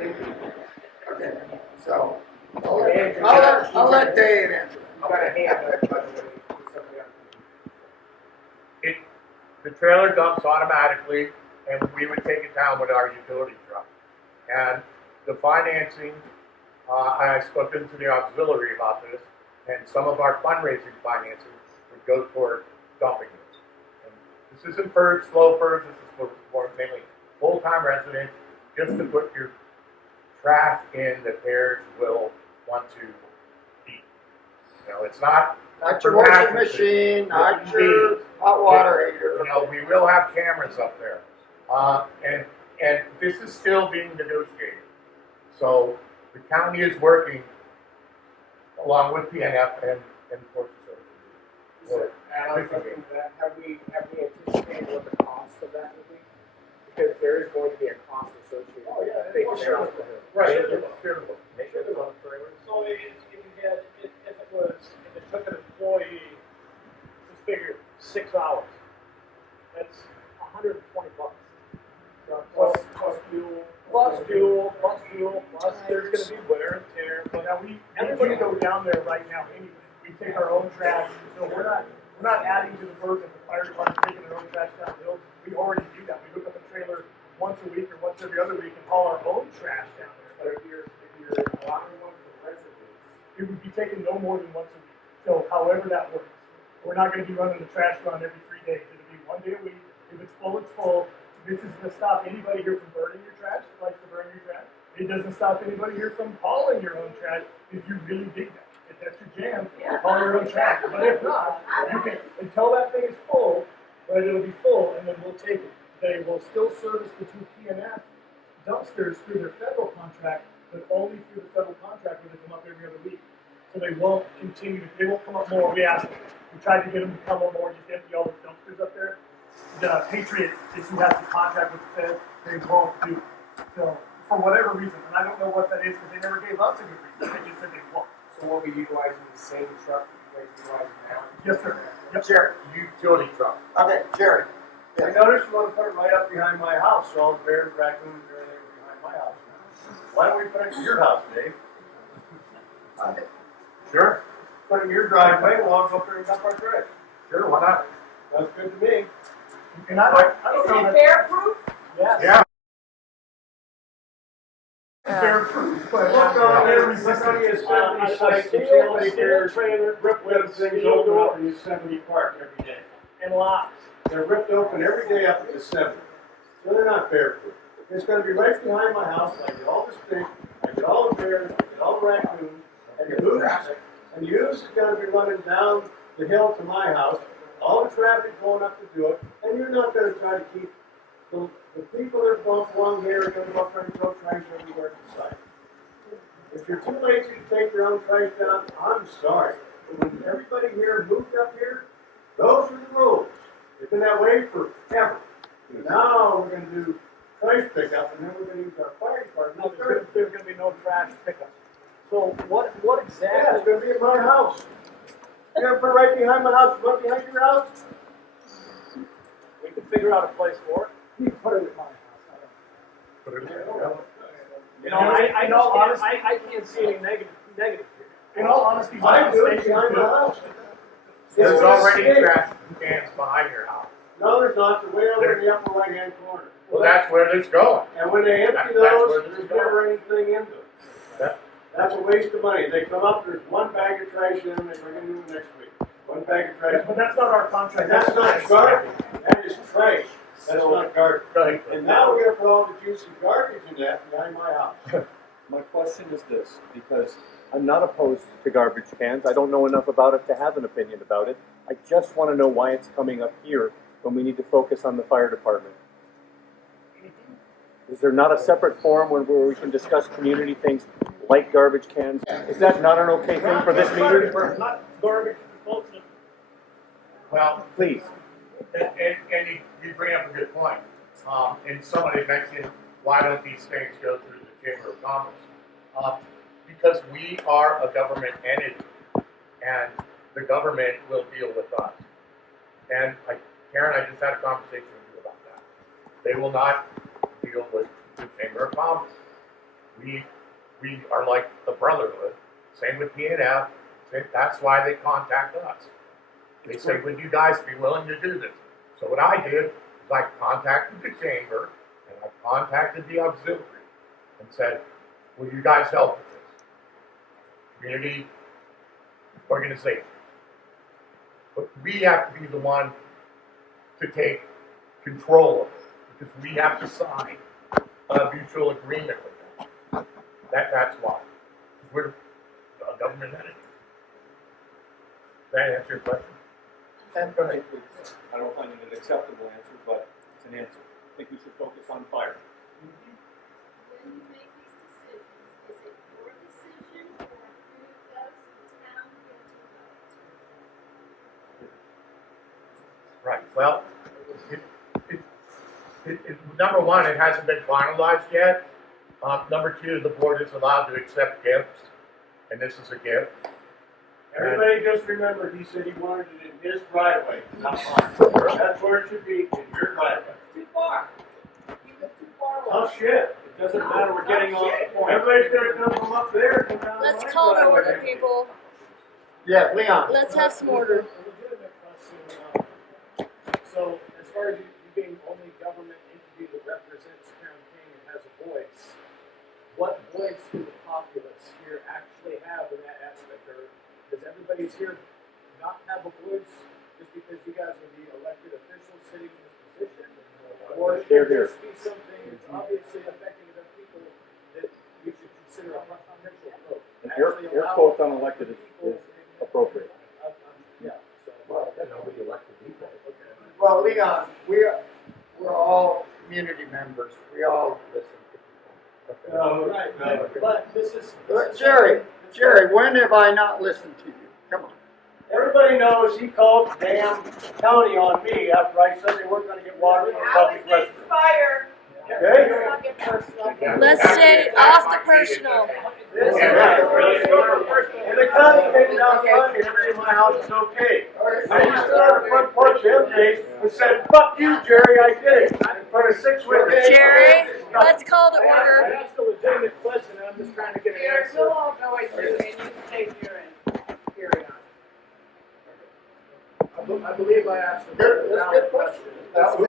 Okay, so, I'll let Dave answer. I've got a hand up, by the way, with somebody else. The trailer dumps automatically, and we would take it down with our utility truck. And the financing, I spoken to the auxiliary about this, and some of our fundraising financing would go toward dumping this. And this isn't for slopers, this is for mainly full-time residents, just to put your trash in that bears will want to eat. You know, it's not Not your washing machine, not your hot water heater. You know, we will have cameras up there. And this is still being negotiated. So the county is working along with PNF and Forest Service. And I was thinking that, have we anticipated what the cost of that would be? Because there is going to be a cost associated with that. Right. So if it took an employee, just figure 6 hours, that's $120. Plus fuel, plus there's going to be wear and tear. But now we can't go down there right now anyway. We take our own trash, so we're not adding to the burden of the fire department taking their own trash down the hill. We already do that. We hook up a trailer once a week or once every other week and haul our own trash down there. But if you're allowing one for residents, it would be taken no more than once a week. So however that works. We're not going to be running the trash run every 3 days. It'll be 1 day a week. If it's full, it's full. This is going to stop anybody here from burning your trash, who likes to burn your trash. It doesn't stop anybody here from hauling your own trash if you really dig that. If that's your jam, haul your own trash. But if not, you can, until that thing is full, right, it'll be full, and then we'll take it. They will still service the two PNF dumpsters through their federal contract, but only through the federal contract where they come up every other week. So they won't they won't come up more. We asked them. We tried to get them to come up more, just empty all those dumpsters up there. The Patriot is who has the contract with the Fed, they won't do it. So, for whatever reason, and I don't know what that is, because they never gave us a good reason, they just said they won't. So we'll be utilizing the same truck that you guys utilize now? Yes, sir. Yep. Jerry, utility truck. Okay, Jerry. I noticed you want to put it right up behind my house, so all the bears, raccoons, and everything are behind my house now. Why don't we put it in your house, Dave? Sure. Put it in your driveway, we'll all go up there and dump our trash. Sure, why not? That's good to me. And I don't know that. bear-proof? Yes. Yeah. Bear-proof, but Look on there, resistant. somebody is A 70 sites, and steel somebody cares, trailer rip them things open up in Yosemite Park every day. and locks. They're ripped open every day up in December. So they're not bear-proof. It's gonna be right behind my house, I get all the stink, I get all the bears, I get all the raccoons, and the ooze is gonna be running down the hill to my house, all the traffic going up to do it, and you're not gonna try to keep, the people that bump along here are gonna go up there and throw trash everywhere to the site. If you're too lazy to take your own trash down, I'm sorry. But when everybody here moved up here, those are the rules. They've been that way forever. Now we're gonna do trash pickup, and then we're gonna use our fire department. There's going to be no trash pickup. So what Yeah, it's exactly? gonna be in my house. You're gonna put it right behind my house, right behind your house? We can figure out a place for it. You put it in my house. Put it in there, yeah. You know, I can't see any negative here. In all honesty, I do it behind my house. There's It's gonna already stink. trash cans behind your house. No, there's not, they're way over in the upper right-hand corner. Well, that's where it's going. And when they empty That's where those, this there's is going. never anything in them. That- That's a waste of money. They come up, there's one bag of trash in them, they bring it in next week. One bag of trash. But that's not our contract. And that's not garbage, that is trash. That's not garbage. Right. And now we're gonna put all the juicy garbage in that behind my house. My question is this, because I'm not opposed to garbage cans. I don't know enough about it to have an opinion about it. I just want to know why it's coming up here when we need to focus on the fire department. Is there not a separate forum where we can discuss community things like garbage cans? Is that not an okay thing for this meeting? Not garbage disposal. Well, Please. and you bring up a good point. And somebody mentioned, why don't these things go through the Chamber of Commerce? Because we are a government entity, and the government will deal with us. And Karen, I just had a conversation with you about that. They will not deal with the Chamber of Commerce. We are like the brotherhood. Same with PNF. That's why they contact us. They say, would you guys be willing to do this? So what I did is I contacted the chamber and I contacted the auxiliary and said, will you guys help with this? Community organization. But we have to be the one to take control of it because we have to sign a mutual agreement with them. That's why. We're a government entity. Does that answer your question? I don't find it an acceptable answer, but it's an answer. I think we should focus on fire. When you make these decisions, is it your decision or who does the town get to vote? Right. Well, number one, it hasn't been finalized yet. Number two, the board is allowed to accept gifts, and this is a gift. Everybody just remember, he said he wanted it in his driveway, not mine. That's where it should be, in your driveway. Too far. You live too far away. Oh, shit, it doesn't matter, we're getting off the point. Everybody's gonna come from up there, come down Let's my call to driveway. order, people. Yeah, Leon. Let's have some order. A legitimate question, so as far as you being the only government entity that represents campaign and has a voice, what voice do the populace here actually have in that aspect? Or does everybody's here not have a voice just because you guys are the elected officials sitting in this position? Or should this be something that's obviously affecting enough people that we should consider a preferential vote? Your quote on elected is appropriate. Yeah, so. Nobody elected me. Well, Leon, we're all community members. We all listen to people. No, right, But this is. Jerry, when have I not listened to you? Come on. Everybody knows he called the damn county on me after I said they weren't gonna get water from the public restroom. Fire. Okay? Let's not get personal. Let's stay off the personal. This is and the county came down front and everything in my house is okay. I used to on the front porch them days and said, fuck you, Jerry, I did it. In front of 6 witnesses. Jerry, let's call to I order. asked a legitimate question, and I'm just trying to get an Here, answer. we'll all go with you and you stay here and carry on. I believe I asked a Good, that's a valid good question. question.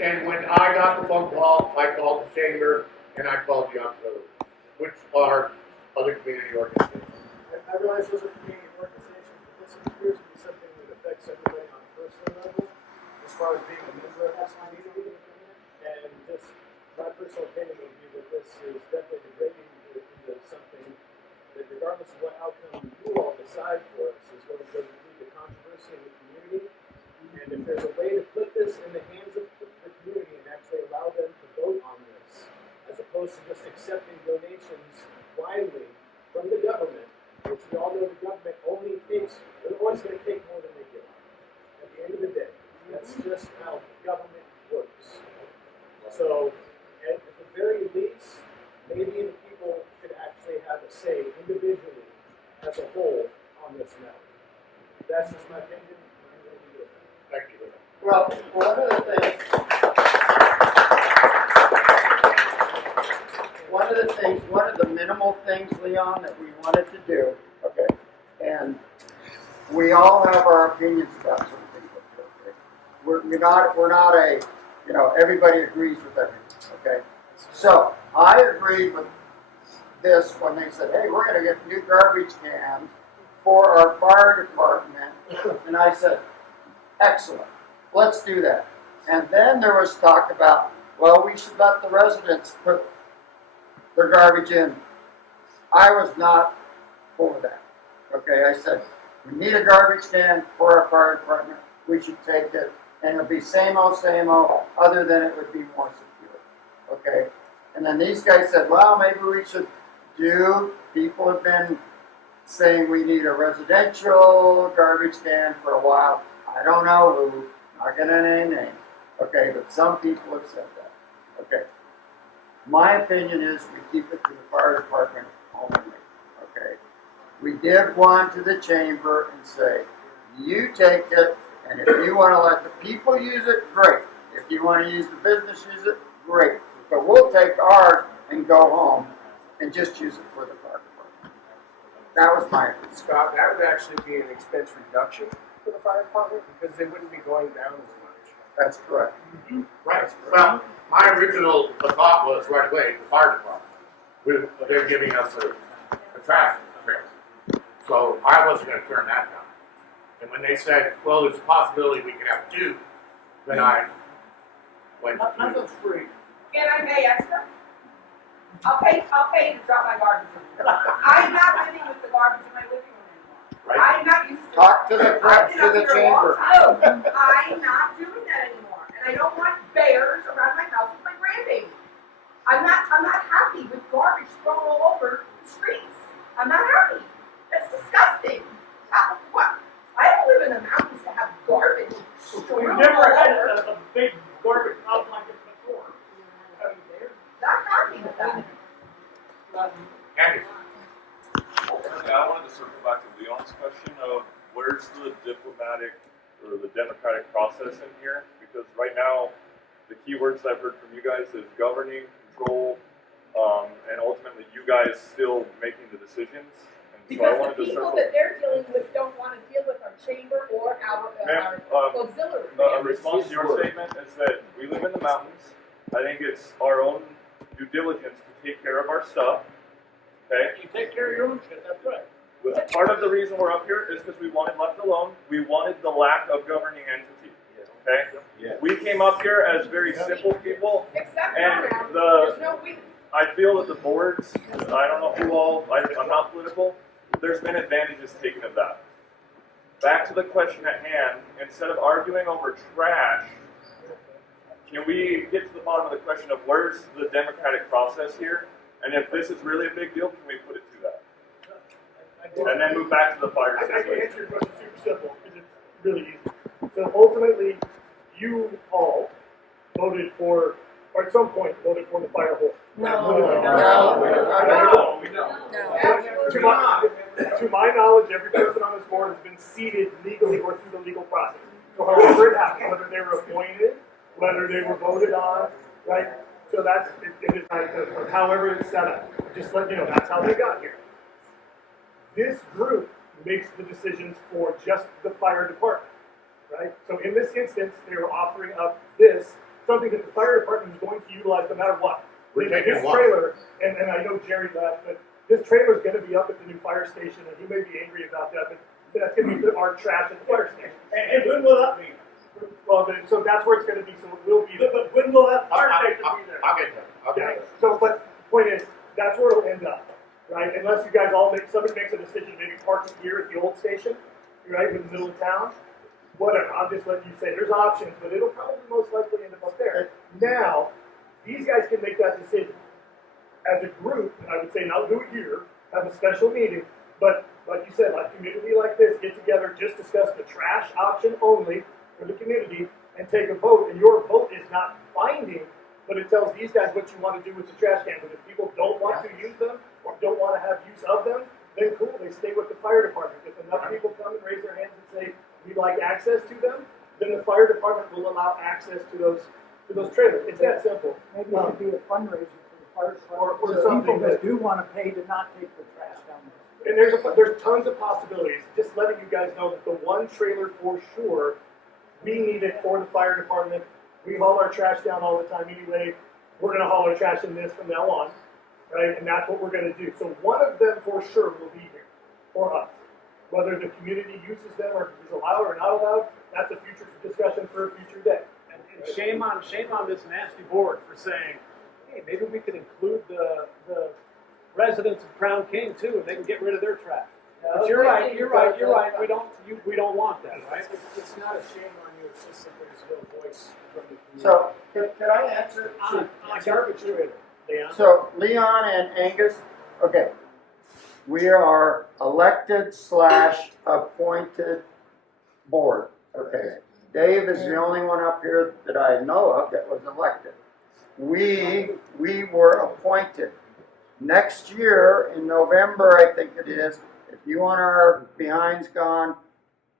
And when I got the phone call, I called the chamber and I called the auxiliary, which are other community organizations. I realize those are community organizations, but this appears to be something that affects everybody on a personal level, as far as being a member of this community. And just my personal opinion would be that this is definitely degrading into something that, regardless of what outcome you all decide for us, is going to lead to controversy in the community. And if there's a way to put this in the hands of the community and actually allow them to vote on this, as opposed to just accepting donations blindly from the government, which we all know the government only takes, they're always going to take more than they give. At the end of the day, that's just how government works. So, at the very least, maybe the people should actually have a say individually as a whole on this matter. That's just my opinion. I'm going to do it. Thank you. Well, one of the minimal things, Leon, that we wanted to do, okay, and we all have our opinions about some things, okay? We're not a, everybody agrees with everything, okay? So, I agreed with this when they said, hey, we're gonna get new garbage cans for our fire department, and I said, excellent, let's do that. And then there was talk about, well, we should let the residents put their garbage in. I was not for that. Okay, I said, we need a garbage can for our fire department, we should take it, and it'll be same old, other than it would be more secure. Okay, and then these guys said, well, maybe we should people have been saying we need a residential garbage can for a while. I don't know who, not gonna name names. Okay, but some people have said that. Okay. My opinion is we keep it to the fire department only. Okay. We give one to the chamber and say, you take it, and if you want to let the people use it, great. If you want to use the business use it, great. But we'll take ours and go home and just use it for the fire department. That was my, Scott, that would actually be an expense reduction for the fire department because they wouldn't be going down as much. that's correct. Right, well, my original thought was right away, the fire department, they're giving us a traffic trailer. So I wasn't gonna turn that down. And when they said, well, there's a possibility we could have two, then I went to. free. Can I pay extra? I'll pay to drop my garbage. I'm not living with the garbage in my living room anymore. Right? I'm not used to it. Talk to the, I've been to up the here a long chamber. time. I'm not doing that anymore. And I don't want bears around my house with my grandbaby. I'm not happy with garbage thrown all over the streets. I'm not happy. That's disgusting. What? I don't live in the mountains to have garbage strewn We've all never had over. a big garbage out like this before. Not happy with that. Andy, Yeah, I wanted to circle back to Leon's question of where's the diplomatic or the democratic process in here? Because right now, the keywords I've heard from you guys is governing, control, and ultimately you guys still making the decisions. And so I Because wanted the to people circle. that they're dealing with don't want to deal with our chamber or our Ma'am, auxiliary. a response to your statement is that we live in the mountains. I think it's our own due diligence to take care of our stuff. Okay? You take care of your own shit, that's right. But part of the reason we're up here is because we wanted left alone. We wanted the lack of governing entity. Okay? Yeah. We came up here as very simple people. Except And now, the- there's no we. I feel that the boards, I don't know who all, I'm not political, there's been advantages taken of that. Back to the question at hand, instead of arguing over trash, can we get to the bottom of the question of where's the democratic process here? And if this is really a big deal, can we put it to that? And then move back to the fire I can situation. answer your question super simple, because it's really easy. So ultimately, you all voted for, or at some point voted for the fire hole. No. No. No. To my knowledge, every person on this board has been seated legally or through the legal process. So however it happened, whether they were appointed, whether they were voted on, right? So that's, it is like, however it's set up. Just let you know, that's how they got here. This group makes the decisions for just the fire department, right? So in this instance, they were offering up this, something that the fire department is going to utilize no matter what. We're taking This one. trailer, and I know Jerry left, but this trailer is going to be up at the new fire station, and he may be angry about that, but that's going to be our trash at the fire station. And when will that be? Well, then, so that's where it's going to be, so it will be. But when will that fire station be there? I'll get that, I'll Yeah, get that. so, but the point is, that's where it'll end up, right? Unless you guys all somebody makes a decision, maybe park it here at the old station, right, in the middle of town, whatever, I'm just letting you say, there's options, but it'll probably most likely end up there. Now, these guys can make that decision. As a group, and I would say not do it here, have a special meeting, but like you said, like community like this, get together, just discuss the trash option only for the community, and take a vote, and your vote is not binding, but it tells these guys what you want to do with the trash cans. And if people don't want to use them, or don't want to have use of them, then cool, they stay with the fire department. If enough people come and raise their hands and say, we'd like access to them, then the fire department will allow access to those trailers. It's that simple. Maybe it could be a fundraiser for the fire Or department, so something people that that- do want to pay to not take the trash down there. And there's tons of possibilities. Just letting you guys know that the one trailer for sure, we need it for the fire department. We haul our trash down all the time anyway. We're gonna haul our trash in this from now on, right? And that's what we're gonna do. So one of them for sure will be here for us. Whether the community uses them or is allowed or not allowed, that's a future discussion for a future day. And Shame on this nasty board for saying, hey, maybe we could include the residents of Crown King too, and they can get rid of their trash. But you're right. We don't want that, right? It's not a shame on you, it's just simply there's no voice from the community. So, can I answer? On a garbage trailer, Leon. So, Leon and Angus, okay, we are elected / appointed board, okay. Dave is the only one up here that I know of that was elected. We were appointed. Next year, in November, I think it is, if you want our behinds gone,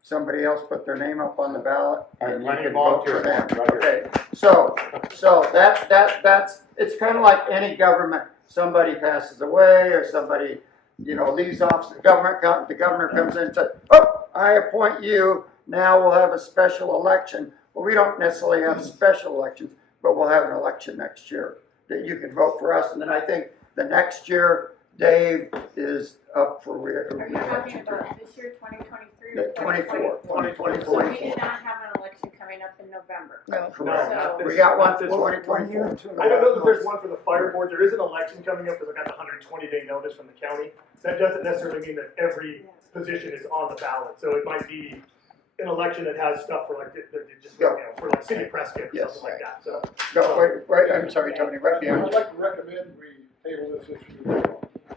somebody else put their name up on the ballot and you Plenty can of vote for volunteers, them. right here. Okay, so that's, it's kind of like any government. somebody passes away or somebody, leaves office, the governor comes in and says, oh, I appoint you, now we'll have a special election. Well, we don't necessarily have special elections, but we'll have an election next year that you can vote for us. And then I think the next year, Dave is up for Are you talking about this year, 2023 or 24. 2024? So we do not have an election coming up in November. Correct. So- We got one for Not this 2024. I don't know that there's one for the fire board. There is an election coming up because I got the 120-day notice from the county. That doesn't necessarily mean that every position is on the ballot. So it might be an election that has stuff for like, just, for like city press kit or Yes. something like that. So. No, wait, I'm sorry, Tony, right behind I'd you. like to recommend we table this issue.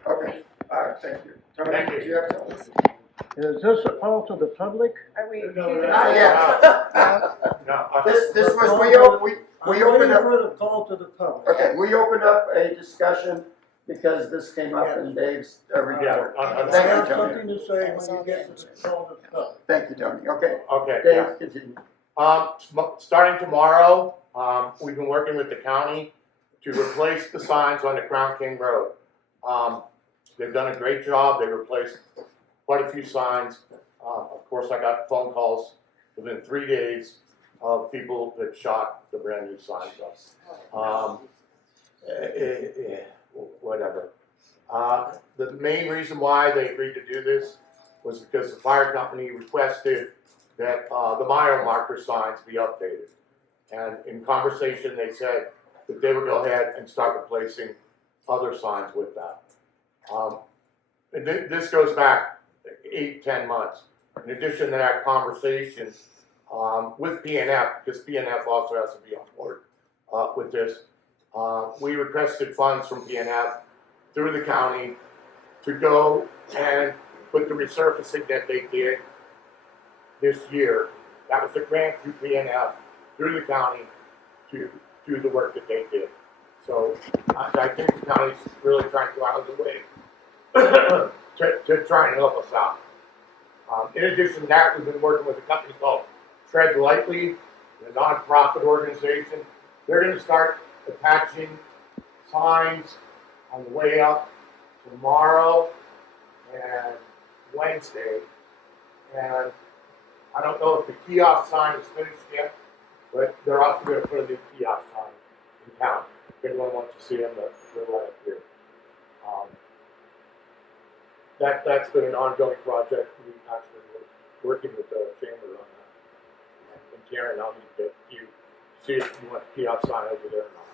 Okay, all right, thank you. Tony, Thank you. do you have something? Is this a call to the public? Are we? No, Not yet. No, This was, we opened up, for the call to the public. okay, we opened up a discussion because this came up in Dave's report. Thank you, Tony. to say when you get to the call to the public. Thank you, Tony. Okay, okay, yeah. Dave, continue. Starting tomorrow, we've been working with the county to replace the signs on the Crown King Road. They've done a great job. They replaced quite a few signs. Of course, I got phone calls within 3 days of people that shot the brand new signs up. Whatever. The main reason why they agreed to do this was because the fire company requested that the mile marker signs be updated. And in conversation, they said that they would go ahead and start replacing other signs with that. And this goes back 8-10 months. In addition to that conversation with PNF, because PNF also has to be on board with this, we requested funds from PNF through the county to go and put the resurfacing that they did this year. That was a grant through PNF, through the county, to do the work that they did. So I think the county's really trying to go out of the way to try and help us out. In addition to that, we've been working with a company called Tread Lightly, a nonprofit organization. They're going to start attaching signs on the way up tomorrow and Wednesday. And I don't know if the kiosk sign is finished yet, but they're also going to put a new kiosk sign in town. If anyone wants to see them, they're right up here. That's been an ongoing project. We actually were working with the chamber on that. And Karen, I'll need to you see if you want the kiosk sign over there or not.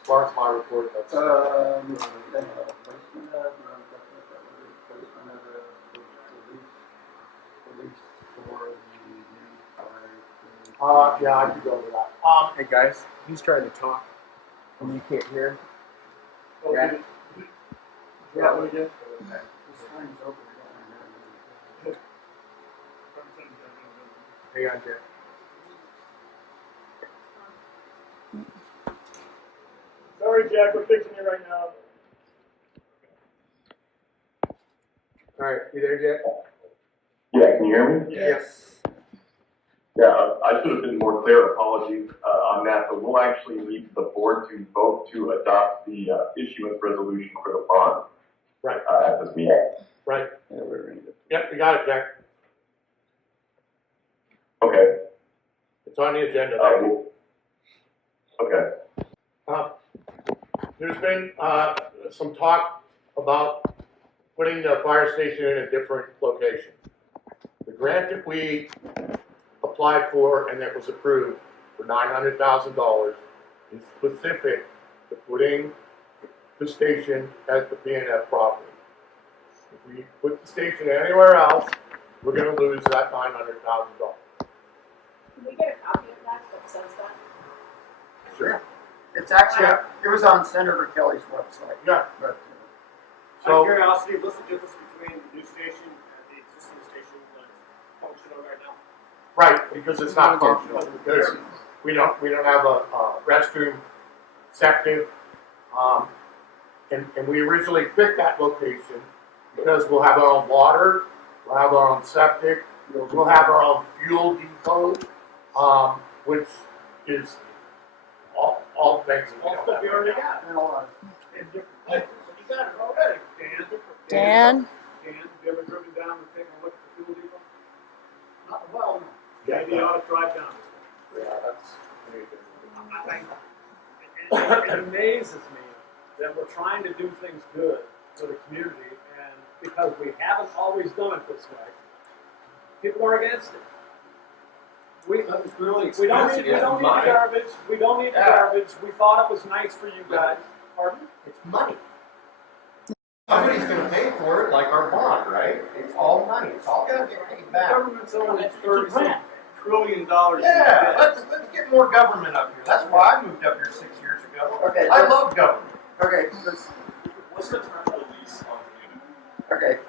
As far as my report, that's yeah, I could go over that. Hey guys, he's trying to talk and you can't hear him. Yeah. Yeah, what again? Hang on, Jack. Sorry, Jack, we're fixing it right now. All right, you there, Jack? Yeah, can you hear me? Yes. Yeah, I should have been more clear, apologies on that, but we'll actually need the board to vote to adopt the issuance resolution for the bond. Right. At this meeting. Right. Yeah, we're ready to. Yep, we got it, Jack. Okay. It's on the agenda. Okay. There's been some talk about putting the fire station in a different location. The grant that we applied for and that was approved for $900,000 is specific to putting the station at the PNF property. If we put the station anywhere else, we're going to lose that $900,000. Can we get a copy of that says that? Sure. It's actually, it was on Senator Kelly's website. Yeah. But, Out of curiosity, what's the difference between the new station and the existing station that's functional right now? Right, because it's not functional. Because we don't have a restroom, septic, and we originally picked that location because we'll have our own water, we'll have our own septic, we'll have our own fuel depot, which is all things that we All don't stuff have you right already now. got. And a lot. In different places, you got it already. Dan? Dan, have you ever driven down and taken a look at the fuel depot? Not well, no. Yeah, Maybe you ought to drive down. Yeah, that's. It amazes me that we're trying to do things good for the community, and because we haven't always done it this way, people are against it. We don't need the garbage, we don't need the garbage, we thought it was nice for you guys. Pardon? It's money. Somebody's gonna pay for it, like our bond, right? It's all money, it's all gonna get paid The back. government's only $36 trillion. Yeah, let's get more government up here. That's why I moved up here 6 years ago. Okay. I love government. Okay, What's the term of the lease on the unit? okay,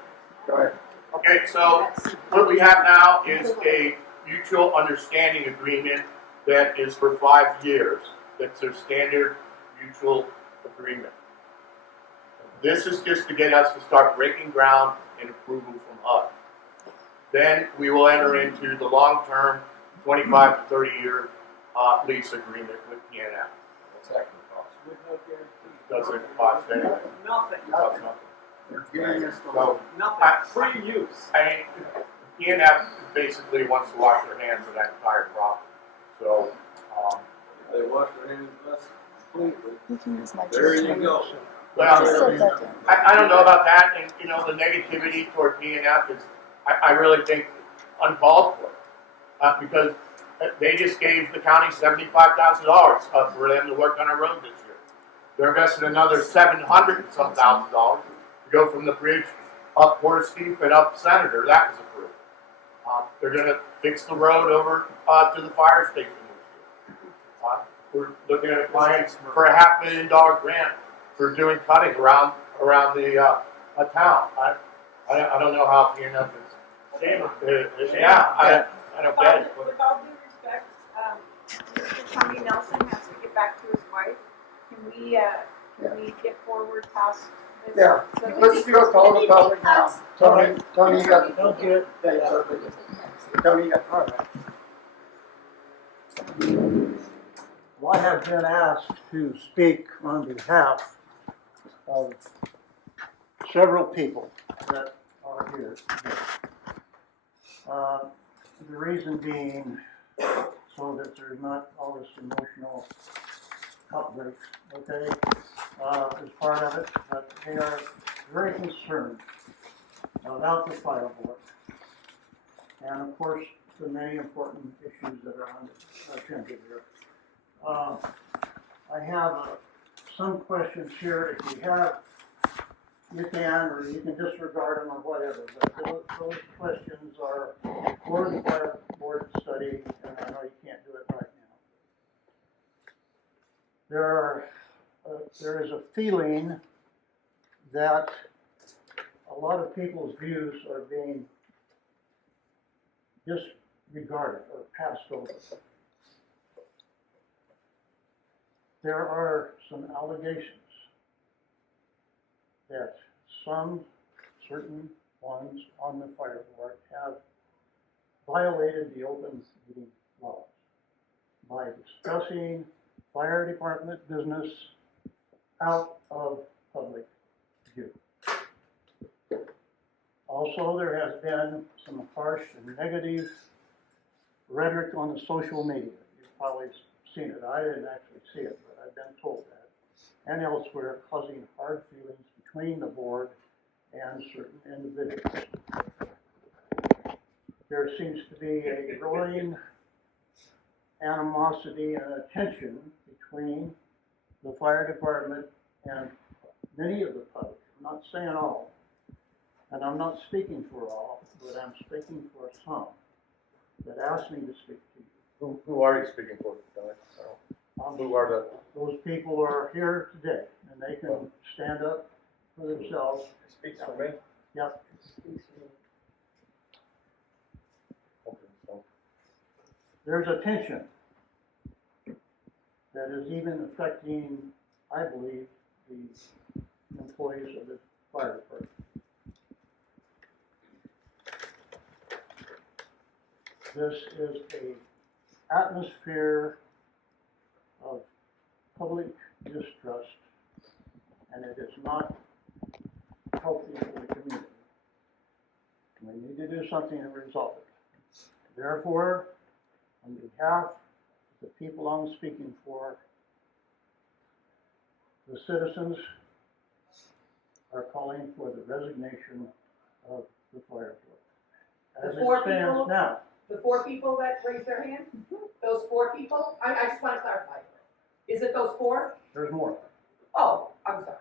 go ahead. Okay, so what we have now is a mutual understanding agreement that is for 5 years. That's their standard mutual agreement. This is just to get us to start breaking ground and approval from HUD. Then we will enter into the long-term 25 to 30-year lease agreement with PNF. What's that going to cost? With no guarantee. Doesn't cost anything. Nothing. It costs nothing. They're giving us the. So, Nothing. Free use. I mean, PNF basically wants to wash their hands of that entire problem. So, They wash their hands of us completely. You can use my There you go. well, Just set that down. I don't know about that, and you know, the negativity toward PNF is, I really think, uncalled for. Because they just gave the county $75,000 for them to work on a road this year. They're investing another $700 some thousand dollars to go from the bridge up Warsteep and up Senator. That was approved. They're going to fix the road over to the fire station this year. We're looking at applying for a $500,000 grant for doing cutting around the town. I don't know how PNF is. Shame on Yeah, I don't get it. With all due respect, Mr. Tony Nelson has to get back to his wife. Can we get forward past this? Yeah, So that let's go call the public now. Tony, you got. Don't get, Tony, you got. All right. well, I have been asked to speak on behalf of several people that are here today. The reason being so that there's not all this emotional outbreaks, okay? As part of it, but they are very concerned about the fire board. And of course, the many important issues that are on the agenda here. I have some questions here. If you have, you can, or you can disregard them or whatever, but those questions are for the fire board study, and I know you can't do it right now. There is a feeling that a lot of people's views are being disregarded or passed over. There are some allegations that some certain ones on the fire board have violated the open meeting laws by discussing fire department business out of public view. Also, there has been some harsh and negative rhetoric on the social media. You've probably seen it. I didn't actually see it, but I've been told that. And elsewhere, causing hard feelings between the board and certain individuals. There seems to be a growing animosity and a tension between the fire department and many of the public. I'm not saying all, and I'm not speaking for all, but I'm speaking for some that asked me to speak to you. Who are you speaking for, Tony? Who are Those people are here today, and they can stand up for themselves. Speaks for me. Yep. There's a tension that is even affecting, I believe, the employees of the fire department. This is an atmosphere of public distrust, and it is not healthy for the community. We need to do something to resolve it. Therefore, on behalf of the people I'm speaking for, the citizens are calling for the resignation of the fire board. As The four it stands people? now, The 4 people that raised their hand? Those 4 people? I just want to clarify. Is it those 4? there's more. Oh, I'm sorry.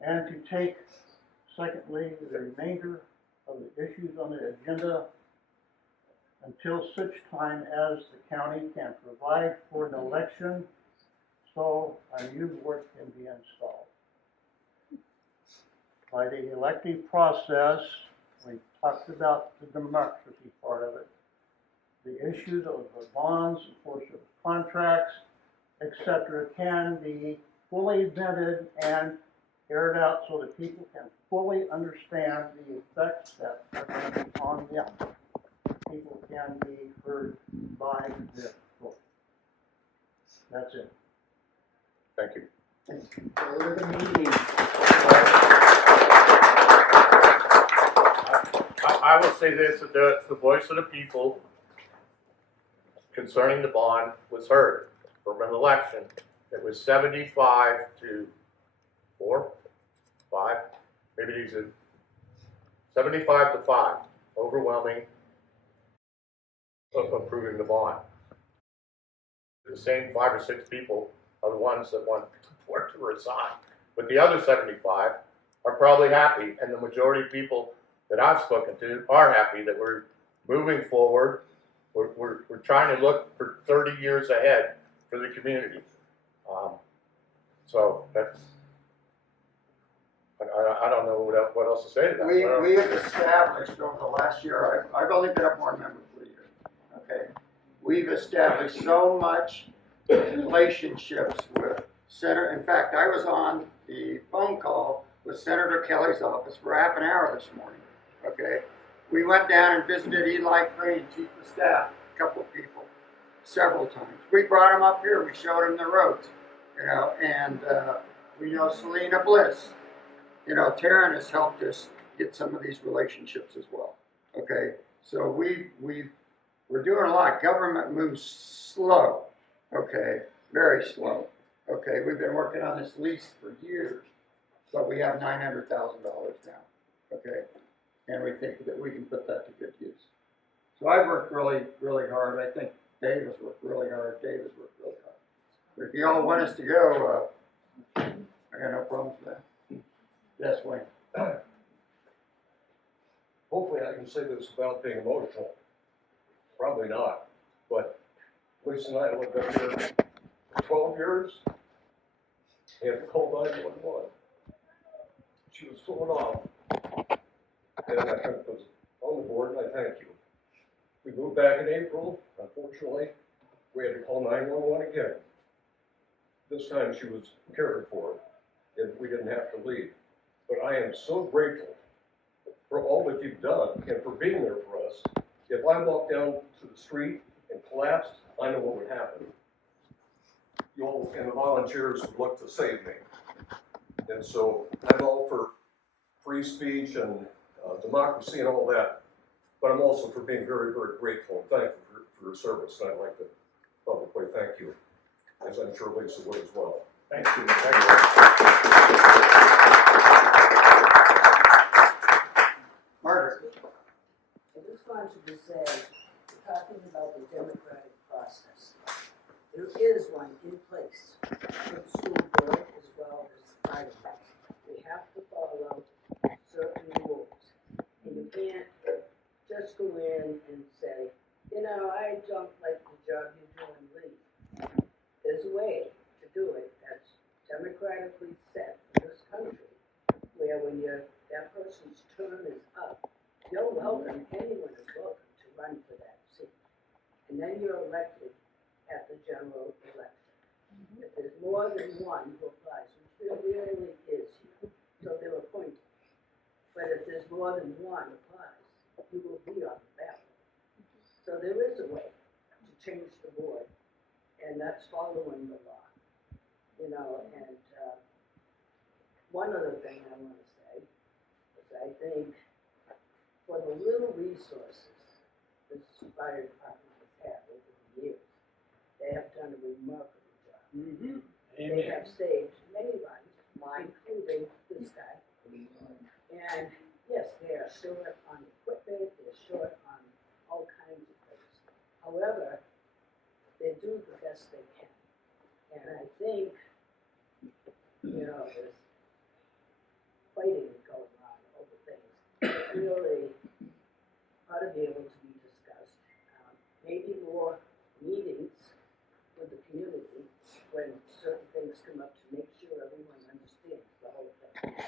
And to take, secondly, the remainder of the issues on the agenda until such time as the county can provide for an election so a new board can be installed. By the elective process, we talked about the democracy part of it, the issues of the bonds, enforcement of contracts, etc., can be fully vetted and aired out so that people can fully understand the effects that are going to be on them. People can be heard by their vote. That's it. Thank you. Go to the meeting. I will say this, that the voice of the people concerning the bond was heard from an election. It was 75 to 4, 5, maybe these are 75 to 5, overwhelming of approving the bond. The same 5 or 6 people are the ones that want the board to resign. But the other 75 are probably happy, and the majority of people that I've spoken to are happy that we're moving forward. We're trying to look for 30 years ahead for the community. So that's, I don't know what else to say to that. We have established over the last year, I've only been a board member for a year, okay? We've established so much relationships with Senator, in fact, I was on the phone call with Senator Kelly's office for half an hour this morning, okay? We went down and visited Eli Crane, Chief of Staff, a couple of people, several times. We brought him up here, we showed him the roads, you know, and we know Selena Bliss. You know, Taryn has helped us get some of these relationships as well. Okay, so we're doing a lot. Government moves slow. Okay, very slow. Okay, we've been working on this lease for years, but we have $900,000 now. Okay, and we think that we can put that to good use. So I've worked really, really hard. I think Dave has worked really hard. Dave has worked really hard. But if you all want us to go, I got no problems with that. Yes, Wayne. Hopefully I can say this without being emotional. Probably not. But Lisa and I lived up here for 12 years and called 911. She was thrown off. And I was on the board and I thank you. We moved back in April. Unfortunately, we had to call 911 again. This time she was cared for and we didn't have to leave. But I am so grateful for all that you've done and for being there for us. If I walked down to the street and collapsed, I know what would happen. You all and the volunteers would look to save me. And so I'm all for free speech and democracy and all that. But I'm also for being very, very grateful and thankful for your service. And I'd like to publicly thank you, as I'm sure Lisa would as well. Thank you. Thank you. Margaret. I just wanted to say, talking about the democratic process, there is one in place for the school board as well as the fire department. We have to follow certain rules. And you can't just go in and say, you know, I don't like the job you're doing, leave. There's a way to do it that's democratically set in this country, where when that person's term is up, you're welcome, anyone is welcome to run for that seat. And then you're elected at the general election. If there's more than one who applies, which there rarely is here, so they're appointed. But if there's more than one applies, you will be on the ballot. So there is a way to change the board, and that's following the law. know, and, one other thing I wanna say is I think for the little resources this fire department has had over the years, they have done a remarkable job. Mm-hmm. They have saved many lives, including this guy. And yes, they are short on equipment, they're short on all kinds of things. However, they do the best they can. And I think, you know, there's fighting going on over things that really ought to be able to be discussed. Maybe more meetings with the community when certain things come up to make sure everyone understands the whole thing.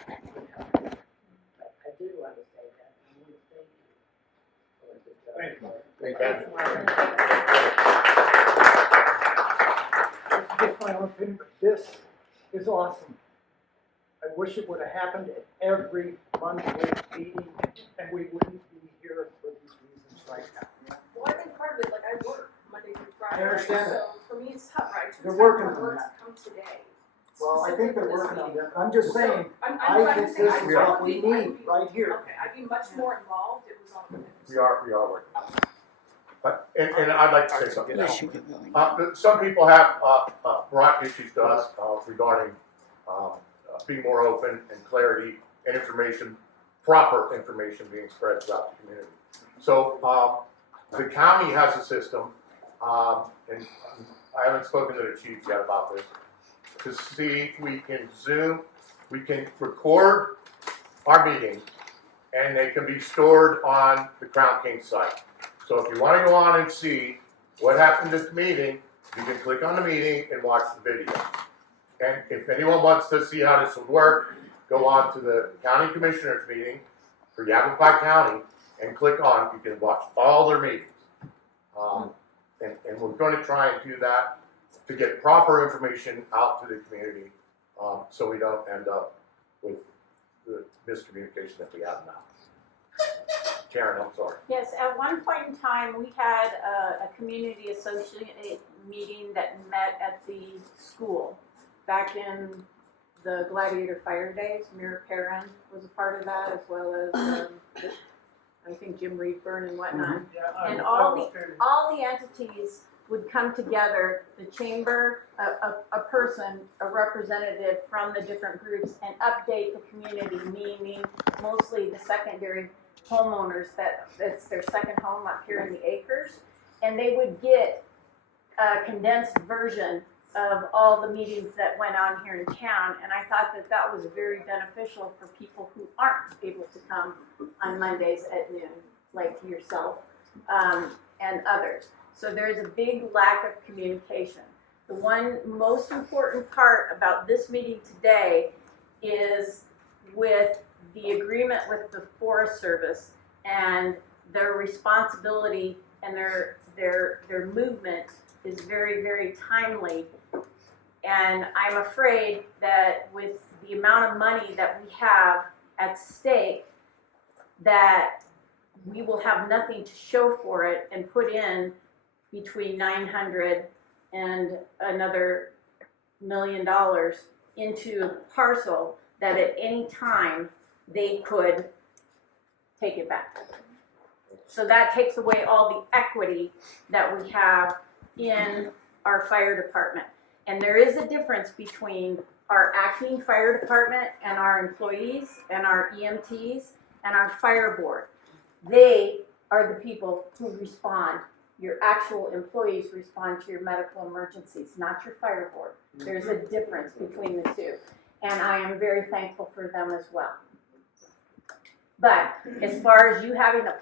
But I did want to say that, and I want to thank you for the job. Thank you. Just my own opinion, but this is awesome. I wish it would have happened at every monthly meeting, and we wouldn't be here for these reasons right now. Well, I think part of it, like I work Monday through Friday, I understand right? that. So for me, it's tough, right? They're working on work that. to come today. Well, I think they're specifically for this working on meeting. that. I'm just So, saying, I'm I saying think this I is would what we be- I would need be- right here. Okay, I'd be much more involved if it was on the committee. We are working. But, and I'd like to say something. Yes, you can really. Some people have brought issues to us regarding being more open and clarity and information, proper information being spread throughout the community. So the county has a system, and I haven't spoken to the chief yet about this, to see we can record our meetings, and they can be stored on the Crown King site. So if you want to go on and see what happened at the meeting, you can click on the meeting and watch the video. And if anyone wants to see how this would work, go on to the county commissioners meeting for Yavapai County and click on, you can watch all their meetings. And we're going to try and do that to get proper information out to the community, so we don't end up with the miscommunication that we have now. Karen, I'm sorry. Yes, at one point in time, we had a community associate meeting that met at the school back in the Gladiator Fire Days. Mira Perrin was a part of that, as well as I think Jim Reedburn and whatnot. And all the entities would come together, the chamber, a person, a representative from the different groups, and update the community, meaning mostly the secondary homeowners that it's their second home up here in the acres, and they would get a condensed version of all the meetings that went on here in town, and I thought that that was very beneficial for people who aren't able to come on Mondays at noon, like yourself and others. So there's a big lack of communication. The one most important part about this meeting today is with the agreement with the Forest Service and their responsibility and their movement is very, very timely. And I'm afraid that with the amount of money that we have at stake, that we will have nothing to show for it and put in between 900 and another $1 million into a parcel that at any time they could take it back. So that takes away all the equity that we have in our fire department. And there is a difference between our acting fire department and our employees and our EMTs and our fire board. They are the people who respond. Your actual employees respond to your medical emergencies, not your fire board. There's a difference between the two. And I am very thankful for them as well. But as far as you having a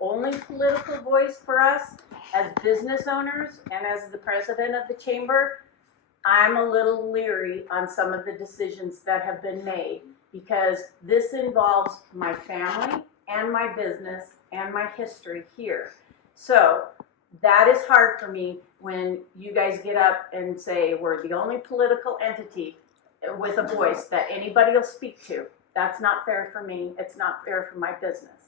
only political voice for us as business owners and as the president of the chamber, I'm a little leery on some of the decisions that have been made because this involves my family and my business and my history here. So that is hard for me when you guys get up and say we're the only political entity with a voice that anybody will speak to. That's not fair for me. It's not fair for my business.